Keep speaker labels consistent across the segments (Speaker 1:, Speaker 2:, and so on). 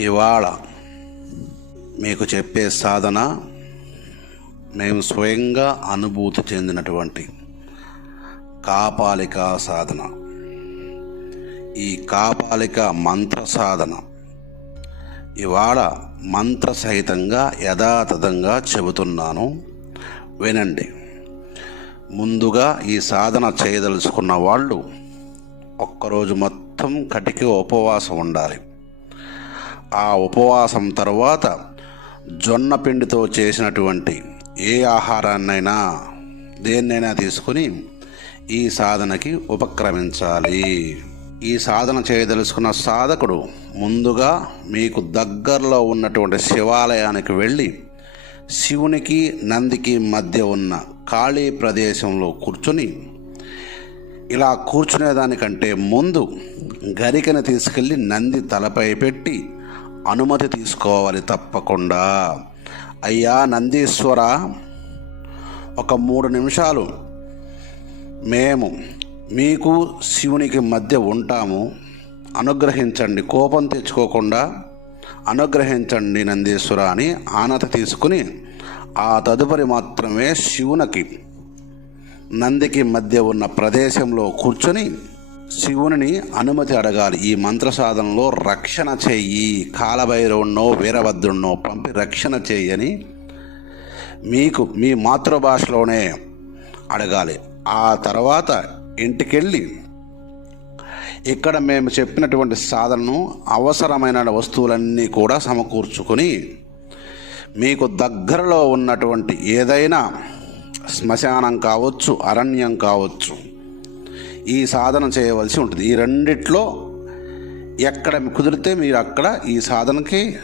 Speaker 1: ఇవాళ మీకు చెప్పే సాధన మేము స్వయంగా అనుభూతి చెందినటువంటి కాపాలిక సాధన. ఈ కాపాలిక మంత్ర సాధన ఇవాళ మంత్ర సహితంగా యథాతథంగా చెబుతున్నాను వినండి. ముందుగా ఈ సాధన చేయదలుచుకున్న వాళ్ళు ఒక్కరోజు మొత్తం కటికి ఉపవాసం ఉండాలి. ఆ ఉపవాసం తర్వాత జొన్న పిండితో చేసినటువంటి ఏ ఆహారాన్నైనా దేన్నైనా తీసుకుని ఈ సాధనకి ఉపక్రమించాలి. ఈ సాధన చేయదలుచుకున్న సాధకుడు ముందుగా మీకు దగ్గరలో ఉన్నటువంటి శివాలయానికి వెళ్ళి శివునికి నందికి మధ్య ఉన్న ఖాళీ ప్రదేశంలో కూర్చుని ఇలా కూర్చునేదానికంటే ముందు గరికను తీసుకెళ్ళి నంది తలపై పెట్టి అనుమతి తీసుకోవాలి తప్పకుండా. అయ్యా నందీశ్వర ఒక మూడు నిమిషాలు. మేము మీకు శివునికి మధ్య ఉంటాము. అనుగ్రహించండి. కోపం తెచ్చుకోకుండా అనుగ్రహించండి నందీశ్వర అని ఆనత తీసుకుని ఆ తదుపరి మాత్రమే శివునికి నందికి మధ్య ఉన్న ప్రదేశంలో కూర్చొని శివుని అనుమతి అడగాలి. ఈ మంత్ర సాధనలో రక్షణ చెయ్యి కాలభైరవుణ్ణో వీరభద్రుణ్ణో పంపి రక్షణ చెయ్యని మీకు మీ మాతృభాషలోనే అడగాలి. ఆ తర్వాత ఇంటికెళ్ళి ఇక్కడ మేము చెప్పినటువంటి సాధనను అవసరమైన వస్తువులన్నీ కూడా సమకూర్చుకొని మీకు దగ్గరలో ఉన్నటువంటి ఏదైనా శ్మశానం కావచ్చు అరణ్యం కావచ్చు ఈ సాధన చేయవలసి ఉంటుంది. ఈ రెండిట్లో ఎక్కడ కుదిరితే మీరు అక్కడ ఈ సాధనకి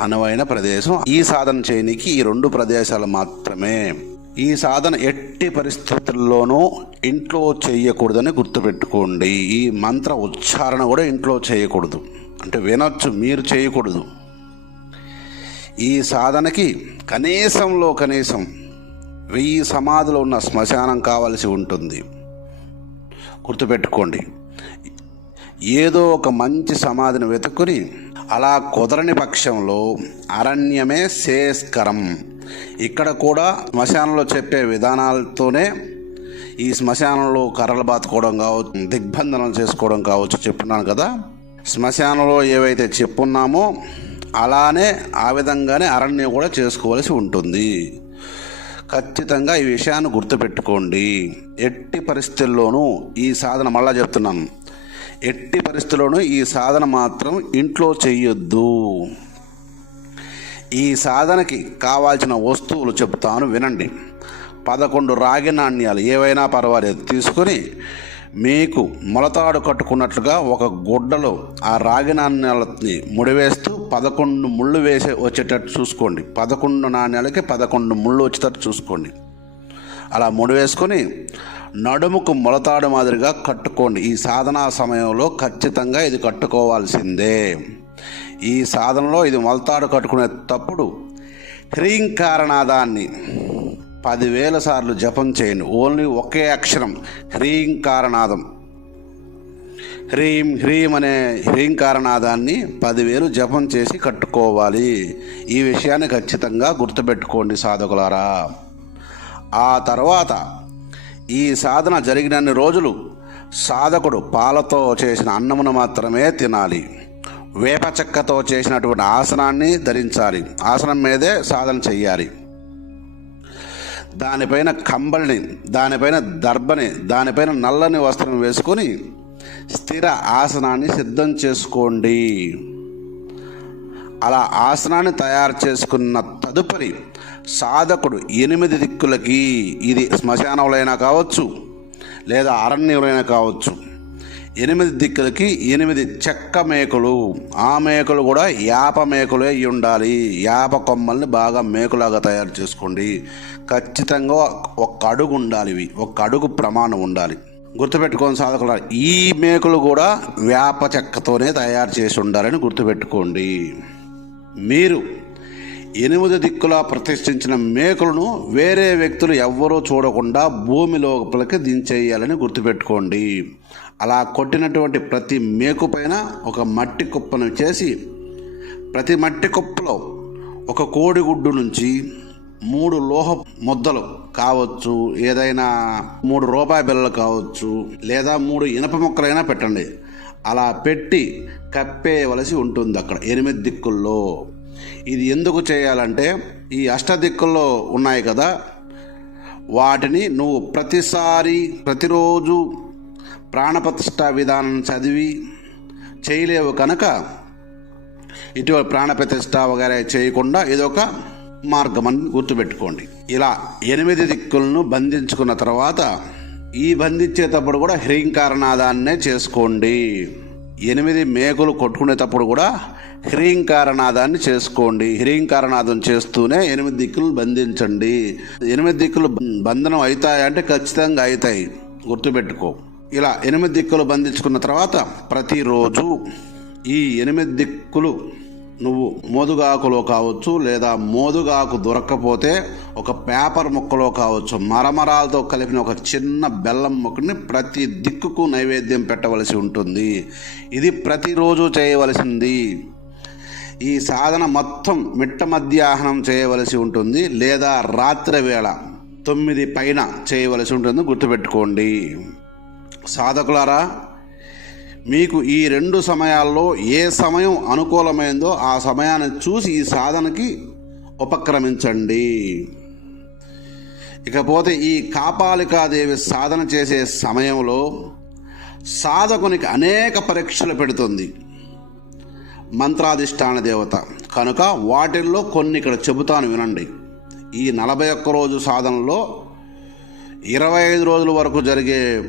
Speaker 1: అనువైన ప్రదేశం ఈ సాధన చేయనికి ఈ రెండు ప్రదేశాలు మాత్రమే. ఈ సాధన ఎట్టి పరిస్థితుల్లోనూ ఇంట్లో చేయకూడదని గుర్తుపెట్టుకోండి. ఈ మంత్ర ఉచ్చారణ కూడా ఇంట్లో చేయకూడదు. అంటే వినొచ్చు మీరు చేయకూడదు. ఈ సాధనకి కనీసంలో కనీసం వెయ్యి సమాధులు ఉన్న శ్మశానం కావలసి ఉంటుంది. గుర్తుపెట్టుకోండి. ఏదో ఒక మంచి సమాధిని వెతుకుని అలా కుదరని పక్షంలో అరణ్యమే శేష్కరం. ఇక్కడ కూడా శ్మశానంలో చెప్పే విధానాలతోనే ఈ శ్మశానంలో కర్రలు బాతుకోవడం కావచ్చు దిగ్బంధనం చేసుకోవడం కావచ్చు చెప్పున్నాను కదా. శ్మశానంలో ఏవైతే చెప్పున్నామో అలానే ఆ విధంగానే అరణ్యం కూడా చేసుకోవాల్సి ఉంటుంది. ఖచ్చితంగా ఈ విషయాన్ని గుర్తుపెట్టుకోండి. ఎట్టి పరిస్థితుల్లోనూ ఈ సాధన మళ్ళా చెప్తున్నాను ఎట్టి పరిస్థితుల్లోనూ ఈ సాధన మాత్రం ఇంట్లో చెయ్యొద్దు. ఈ సాధనకి కావాల్సిన వస్తువులు చెప్తాను వినండి. పదకొండు రాగి నాణ్యాలు ఏవైనా పర్వాలేదు. తీసుకొని మీకు మొలతాడు కట్టుకున్నట్లుగా ఒక గుడ్డలో ఆ రాగి నాణ్యాలని ముడివేస్తూ పదకొండు ముళ్ళు వేసే వచ్చేటట్టు చూసుకోండి. పదకొండు నాణ్యాలకి పదకొండు ముళ్ళు వచ్చేటట్టు చూసుకోండి. అలా ముడివేసుకొని నడుముకు మొలతాడు మాదిరిగా కట్టుకోండి. ఈ సాధనా సమయంలో ఖచ్చితంగా ఇది కట్టుకోవాల్సిందే. ఈ సాధనలో ఇది మొలతాడు కట్టుకునేటప్పుడు హ్రీంకారనాదాన్ని పదివేల సార్లు జపం చేయండి. ఓన్లీ ఒకే అక్షరం హ్రీంకారనాదం హ్రీం హ్రీం అనే హ్రీంకారనాదాన్ని పదివేలు జపం చేసి కట్టుకోవాలి. ఈ విషయాన్ని ఖచ్చితంగా గుర్తుపెట్టుకోండి సాధకులారా. ఆ తర్వాత ఈ సాధన జరిగినన్ని రోజులు సాధకుడు పాలతో చేసిన అన్నమును మాత్రమే తినాలి. వేప చెక్కతో చేసినటువంటి ఆసనాన్ని ధరించాలి. ఆసనం మీదే సాధన చెయ్యాలి. దానిపైన కంబళిని దానిపైన దర్భని దానిపైన నల్లని వస్త్రం వేసుకొని స్థిర ఆసనాన్ని సిద్ధం చేసుకోండి. అలా ఆసనాన్ని తయారు చేసుకున్న తదుపరి సాధకుడు ఎనిమిది దిక్కులకి ఇది శ్మశానంలో కావచ్చు లేదా అరణ్యంలో కావచ్చు. ఎనిమిది దిక్కులకి ఎనిమిది చెక్క మేకలు. ఆ మేకలు కూడా యాప మేకలే అయి ఉండాలి. యాప కొమ్మల్ని బాగా మేకులాగా తయారు చేసుకోండి. ఖచ్చితంగా ఒక అడుగు ఉండాలి ఇవి. ఒక అడుగు ప్రమాణం ఉండాలి. గుర్తుపెట్టుకోని సాధకులు ఈ మేకులు కూడా వేప చెక్కతోనే తయారు చేసి ఉండాలని గుర్తుపెట్టుకోండి. మీరు ఎనిమిది దిక్కులా ప్రతిష్ఠించిన మేకులను వేరే వ్యక్తులు ఎవ్వరూ చూడకుండా భూమి లోపలికి దించేయాలని గుర్తుపెట్టుకోండి. అలా కొట్టినటువంటి ప్రతి మేకు పైన ఒక మట్టి కుప్పను చేసి ప్రతి మట్టి కుప్పలో ఒక కోడిగుడ్డు నుంచి మూడు లోహ ముద్దలు కావచ్చు ఏదైనా మూడు రూపాయి బిళ్ళలు కావచ్చు లేదా మూడు ఇనప ముక్కలైనా పెట్టండి. అలా పెట్టి కప్పేయవలసి ఉంటుంది అక్కడ ఎనిమిది దిక్కుల్లో. ఇది ఎందుకు చేయాలంటే ఈ అష్టదిక్కుల్లో ఉన్నాయి కదా వాటిని నువ్వు ప్రతిసారి ప్రతిరోజు ప్రాణప్రతిష్ట విధానం చదివి చేయలేవు కనుక ఇటువంటి ప్రాణప్రతిష్ట వగేరే చేయకుండా ఇదొక మార్గం అని గుర్తుపెట్టుకోండి. ఇలా ఎనిమిది దిక్కులను బంధించుకున్న తర్వాత ఈ బంధించేటప్పుడు కూడా హ్రీంకారనాదాన్నే చేసుకోండి. ఎనిమిది మేకులు కొట్టుకునేటప్పుడు కూడా హ్రీంకారనాదాన్ని చేసుకోండి. హ్రీంకారనాదం చేస్తూనే ఎనిమిది దిక్కులు బంధించండి. ఎనిమిది దిక్కులు బంధనం అవుతాయంటే ఖచ్చితంగా అవుతాయి. గుర్తుపెట్టుకో. ఇలా ఎనిమిది దిక్కులు బంధించుకున్న తర్వాత ప్రతిరోజు ఈ ఎనిమిది దిక్కులు నువ్వు మోదుగాకులో కావచ్చు లేదా మోదుగాకు దొరక్కపోతే ఒక పేపర్ ముక్కలో కావచ్చు మరమరాలతో కలిపిన ఒక చిన్న బెల్లం ముక్కని ప్రతి దిక్కుకు నైవేద్యం పెట్టవలసి ఉంటుంది. ఇది ప్రతిరోజు చేయవలసింది. ఈ సాధన మొత్తం మిట్ట మధ్యాహ్నం చేయవలసి ఉంటుంది లేదా రాత్రి వేళ తొమ్మిది పైన చేయవలసి ఉంటుంది. గుర్తుపెట్టుకోండి. సాధకులారా మీకు ఈ రెండు సమయాల్లో ఏ సమయం అనుకూలమైందో ఆ సమయాన్ని చూసి ఈ సాధనకి ఉపక్రమించండి. ఇకపోతే ఈ కాపాలికాదేవి సాధన చేసే సమయంలో సాధకునికి అనేక పరీక్షలు పెడుతుంది. మంత్రాధిష్టాన దేవత. కనుక వాటిల్లో కొన్ని ఇక్కడ చెబుతాను వినండి. ఈ నలభై ఒక్క రోజు సాధనలో ఇరవై ఐదు రోజుల వరకు జరిగే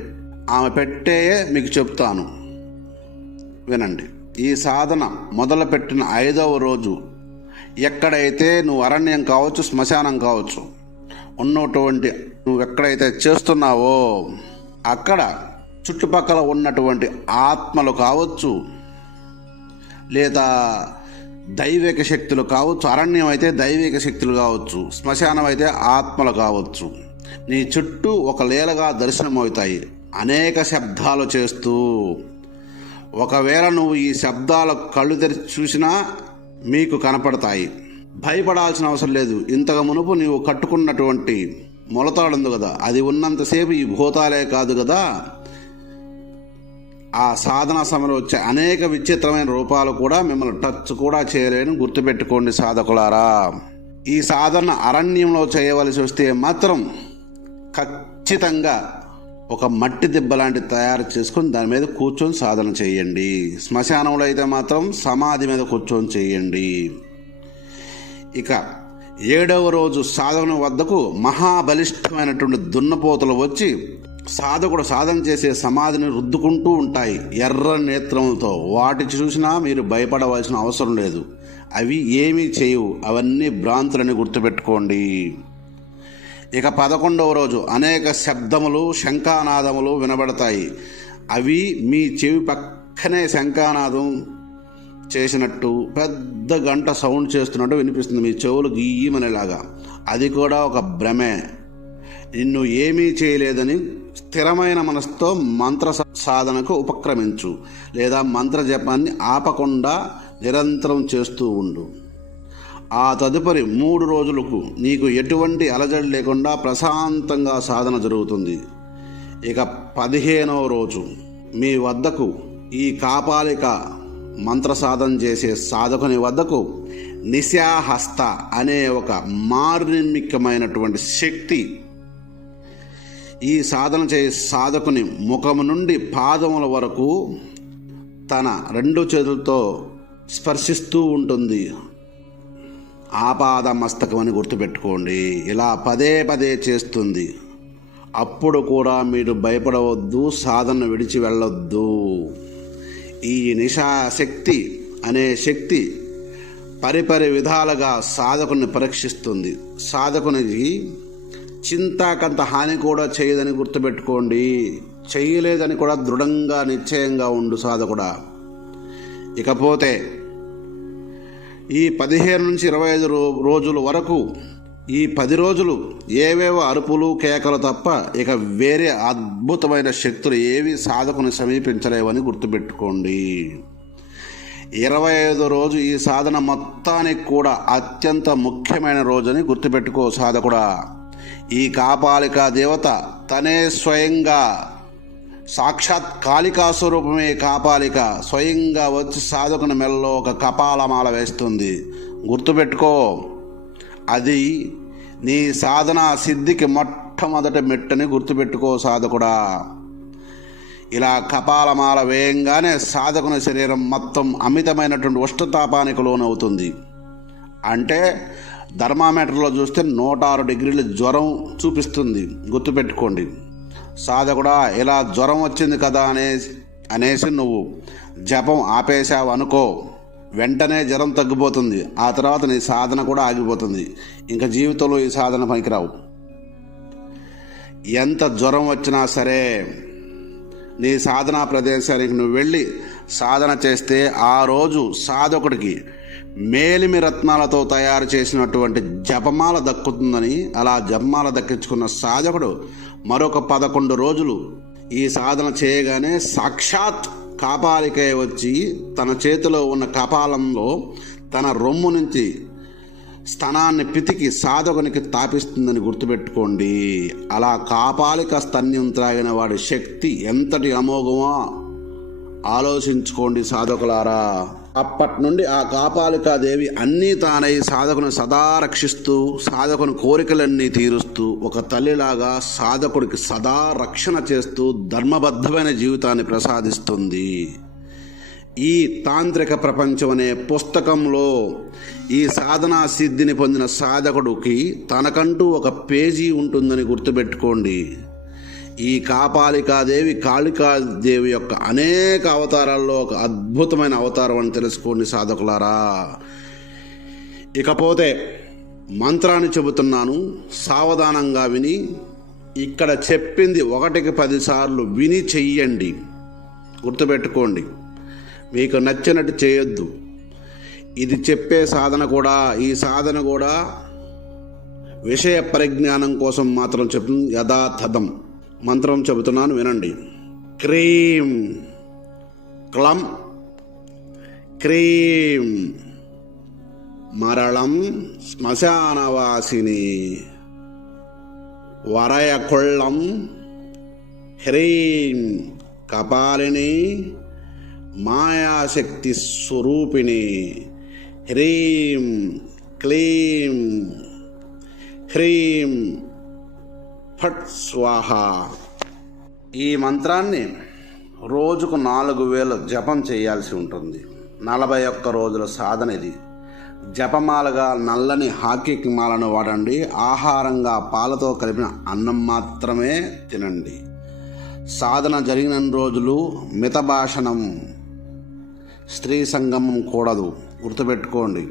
Speaker 1: ఆమె పెట్టే మీకు చెప్తాను. వినండి. ఈ సాధన మొదలుపెట్టిన ఐదవ రోజు. ఎక్కడైతే నువ్వు అరణ్యం కావచ్చు శ్మశానం కావచ్చు ఉన్నటువంటి నువ్వు ఎక్కడైతే చేస్తున్నావో అక్కడ చుట్టుపక్కల ఉన్నటువంటి ఆత్మలు కావచ్చు లేదా దైవిక శక్తులు కావచ్చు అరణ్యం అయితే దైవిక శక్తులు కావచ్చు శ్మశానం అయితే ఆత్మలు కావచ్చు నీ చుట్టూ ఒక లీలగా దర్శనమవుతాయి. అనేక శబ్దాలు చేస్తూ ఒకవేళ నువ్వు ఈ శబ్దాల కళ్ళు తెరిచి చూసినా మీకు కనపడతాయి. భయపడాల్సిన అవసరం లేదు. ఇంతకు మునుపు నీవు కట్టుకున్నటువంటి మొలతాడుంది కదా అది ఉన్నంతసేపు ఈ భూతాలే కాదు కదా. ఆ సాధన సమయంలో వచ్చే అనేక విచిత్రమైన రూపాలు కూడా మిమ్మల్ని టచ్ కూడా చేయలేని గుర్తుపెట్టుకోండి సాధకులారా. ఈ సాధన అరణ్యంలో చేయవలసి వస్తే మాత్రం ఖచ్చితంగా ఒక మట్టి దిబ్బ లాంటిది తయారు చేసుకొని దాని మీద కూర్చొని సాధన చేయండి. శ్మశానంలో అయితే మాత్రం సమాధి మీద కూర్చొని చేయండి. ఇక ఏడవ రోజు సాధకుని వద్దకు మహాబలిష్టమైనటువంటి దున్నపోతలు వచ్చి సాధకుడు సాధన చేసే సమాధిని రుద్దుకుంటూ ఉంటాయి ఎర్ర నేత్రములతో. వాటి చూసినా మీరు భయపడవలసిన అవసరం లేదు. అవి ఏమీ చేయవు. అవన్నీ భ్రాంతులని గుర్తుపెట్టుకోండి. ఇక పదకొండవ రోజు అనేక శబ్దములు శంఖానాదములు వినబడతాయి. అవి మీ చెవి పక్కనే శంఖానాదం చేసినట్టు పెద్ద గంట సౌండ్ చేస్తున్నట్టు వినిపిస్తుంది. మీ చెవులు గీయమనేలాగా. అది కూడా ఒక భ్రమే. నిన్ను ఏమీ చేయలేదని స్థిరమైన మనసుతో మంత్ర సాధనకు ఉపక్రమించు. లేదా మంత్ర జపాన్ని ఆపకుండా నిరంతరం చేస్తూ ఉండు. ఆ తదుపరి మూడు రోజులకు నీకు ఎటువంటి అలజడి లేకుండా ప్రశాంతంగా సాధన జరుగుతుంది. ఇక పదిహేనవ రోజు మీ వద్దకు ఈ కాపాలిక మంత్ర సాధన చేసే సాధకుని వద్దకు నిశాహస్త అనే ఒక మార్నిమికమైనటువంటి శక్తి ఈ సాధన చేసే సాధకుని ముఖము నుండి పాదముల వరకు తన రెండు చేతులతో స్పర్శిస్తూ ఉంటుంది. ఆపాద మస్తకం అని గుర్తుపెట్టుకోండి. ఇలా పదే పదే చేస్తుంది. అప్పుడు కూడా మీరు భయపడవద్దు సాధన విడిచి వెళ్ళొద్దు. ఈ నిశా శక్తి అనే శక్తి పరిపరి విధాలుగా సాధకుని పరీక్షిస్తుంది. సాధకునికి చింతాకంత హాని కూడా చేయదని గుర్తుపెట్టుకోండి. చేయలేదని కూడా దృఢంగా నిశ్చయంగా ఉండు సాధకుడా. ఇకపోతే ఈ పదిహేను నుంచి ఇరవై ఐదు రో రోజుల వరకు ఈ పది రోజులు ఏవేవో అరుపులు కేకలు తప్ప ఇక వేరే అద్భుతమైన శక్తులు ఏవి సాధకుని సమీపించలేవని గుర్తుపెట్టుకోండి. ఇరవై ఐదో రోజు ఈ సాధన మొత్తానికి కూడా అత్యంత ముఖ్యమైన రోజని గుర్తుపెట్టుకో సాధకుడా. ఈ కాపాలిక దేవత తనే స్వయంగా సాక్షాత్ కాళికా స్వరూపమే కాపాలిక. స్వయంగా వచ్చి సాధకుని మెల్లో ఒక కపాలమాల వేస్తుంది. గుర్తుపెట్టుకో అది నీ సాధన సిద్ధికి మొట్టమొదటి మెట్టని గుర్తుపెట్టుకో సాధకుడా. ఇలా కపాలమాల వేయంగానే సాధకుని శరీరం మొత్తం అమితమైనటువంటి ఉష్ణతాపానికి లోనవుతుంది. అంటే ధర్మామీటర్లో చూస్తే నూట ఆరు డిగ్రీల జ్వరం చూపిస్తుంది. గుర్తుపెట్టుకోండి. సాధకుడా ఇలా జ్వరం వచ్చింది కదా అనే అనేసి నువ్వు జపం ఆపేశావు అనుకో వెంటనే జ్వరం తగ్గిపోతుంది. ఆ తర్వాత నీ సాధన కూడా ఆగిపోతుంది. ఇంకా జీవితంలో ఈ సాధన పనికిరావు. ఎంత జ్వరం వచ్చినా సరే నీ సాధనా ప్రదేశానికి నువ్వు వెళ్ళి సాధన చేస్తే ఆ రోజు సాధకుడికి మేలిమి రత్నాలతో తయారు చేసినటువంటి జపమాల దక్కుతుందని అలా జపమాల దక్కించుకున్న సాధకుడు మరొక పదకొండు రోజులు ఈ సాధన చేయగానే సాక్షాత్ కాపాలికే వచ్చి తన చేతిలో ఉన్న కపాలంలో తన రొమ్ము నుంచి స్తనాన్ని పితికి సాధకునికి తాపిస్తుందని గుర్తుపెట్టుకోండి. అలా కాపాలిక స్తన్యం త్రాగిన వాడి శక్తి ఎంతటి అమోఘమో ఆలోచించుకోండి సాధకులారా. అప్పటి నుండి ఆ కాపాలికాదేవి అన్నీ తానై సాధకుని సదా రక్షిస్తూ సాధకుని కోరికలన్నీ తీరుస్తూ ఒక తల్లిలాగా సాధకుడికి సదా రక్షణ చేస్తూ ధర్మబద్ధమైన జీవితాన్ని ప్రసాదిస్తుంది. ఈ తాంత్రిక ప్రపంచం అనే పుస్తకంలో ఈ సాధనా సిద్ధిని పొందిన సాధకుడికి తనకంటూ ఒక పేజీ ఉంటుందని గుర్తుపెట్టుకోండి. ఈ కాపాలికాదేవి కాళికాదేవి యొక్క అనేక అవతారాల్లో ఒక అద్భుతమైన అవతారం అని తెలుసుకోండి సాధకులారా. ఇకపోతే మంత్రాన్ని చెబుతున్నాను సావధానంగా విని ఇక్కడ చెప్పింది ఒకటికి పదిసార్లు విని చెయ్యండి. గుర్తుపెట్టుకోండి మీకు నచ్చినట్టు చేయొద్దు. ఇది చెప్పే సాధన కూడా ఈ సాధన కూడా విషయ పరిజ్ఞానం కోసం మాత్రం చెప్తుంది యథాతథం. మంత్రం చెబుతున్నాను వినండి. క్రీం క్లం క్రీం మరళం శ్మశానవాసిని వరయకొళ్ళం హ్రీం కపాలిని మాయాశక్తి స్వరూపిణి హ్రీం క్లీం హ్రీం ఫట్ స్వాహ. ఈ మంత్రాన్ని రోజుకు నాలుగు వేలు జపం చేయాల్సి ఉంటుంది. నలభై ఒక్క రోజుల సాధన ఇది. జపమాలగా నల్లని హాకీకి మాలను వాడండి. ఆహారంగా పాలతో కలిపిన అన్నం మాత్రమే తినండి. సాధన జరిగిన రోజులు మితభాషణం. స్త్రీ సంగమం కూడదు. గుర్తుపెట్టుకోండి.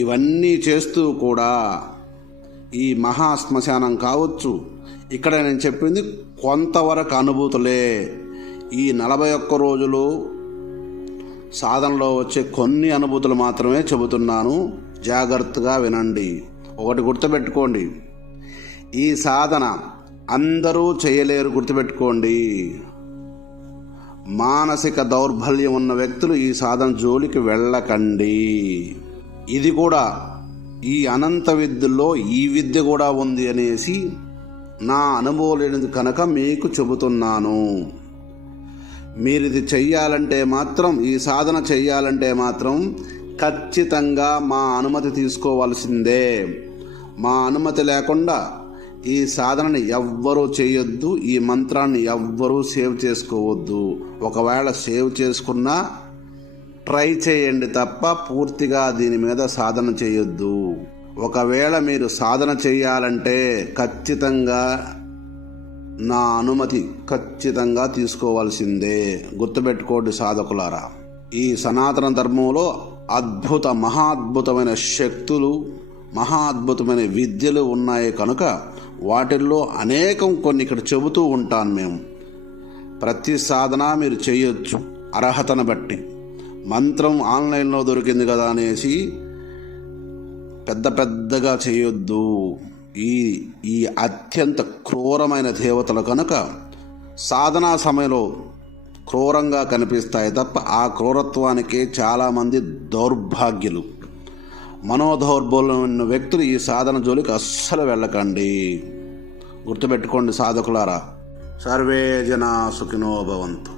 Speaker 1: ఇవన్నీ చేస్తూ కూడా ఈ మహా శ్మశానం కావచ్చు. ఇక్కడ నేను చెప్పింది కొంతవరకు అనుభూతులే. ఈ నలభై ఒక్క రోజులు సాధనలో వచ్చే కొన్ని అనుభూతులు మాత్రమే చెబుతున్నాను. జాగ్రత్తగా వినండి. ఒకటి గుర్తుపెట్టుకోండి. ఈ సాధన అందరూ చేయలేరు గుర్తుపెట్టుకోండి. మానసిక దౌర్బల్యం ఉన్న వ్యక్తులు ఈ సాధన జోలికి వెళ్ళకండి. ఇది కూడా ఈ అనంత విద్యలో ఈ విద్య కూడా ఉంది అనేసి నా అనుభవం లేనిది కనుక మీకు చెబుతున్నాను. మీరు ఇది చెయ్యాలంటే మాత్రం ఈ సాధన చెయ్యాలంటే మాత్రం ఖచ్చితంగా మా అనుమతి తీసుకోవాల్సిందే. మా అనుమతి లేకుండా ఈ సాధనని ఎవ్వరూ చేయొద్దు ఈ మంత్రాన్ని ఎవ్వరూ సేవ్ చేసుకోవద్దు. ఒకవేళ సేవ్ చేసుకున్నా ట్రై చేయండి తప్ప పూర్తిగా దీని మీద సాధన చేయొద్దు. ఒకవేళ మీరు సాధన చేయాలంటే ఖచ్చితంగా నా అనుమతి ఖచ్చితంగా తీసుకోవాల్సిందే. గుర్తుపెట్టుకోండి సాధకులారా. ఈ సనాతన ధర్మంలో అద్భుత మహాద్భుతమైన శక్తులు మహా అద్భుతమైన విద్యలు ఉన్నాయి కనుక వాటిల్లో అనేకం కొన్ని ఇక్కడ చెబుతూ ఉంటాను మేము. ప్రతి సాధన మీరు చేయొచ్చు. అర్హతను బట్టి. మంత్రం ఆన్లైన్లో దొరికింది కదా అనేసి పెద్ద పెద్దగా చేయొద్దు. ఈ ఈ అత్యంత క్రూరమైన దేవతలు కనుక సాధనా సమయంలో క్రూరంగా కనిపిస్తాయి తప్ప ఆ క్రూరత్వానికి చాలామంది దౌర్భాగ్యులు. మనోదౌర్బల్యం ఉన్న వ్యక్తులు ఈ సాధన జోలికి అస్సలు వెళ్ళకండి. గుర్తుపెట్టుకోండి సాధకులారా. సర్వే జనా సుఖినో భవంతు.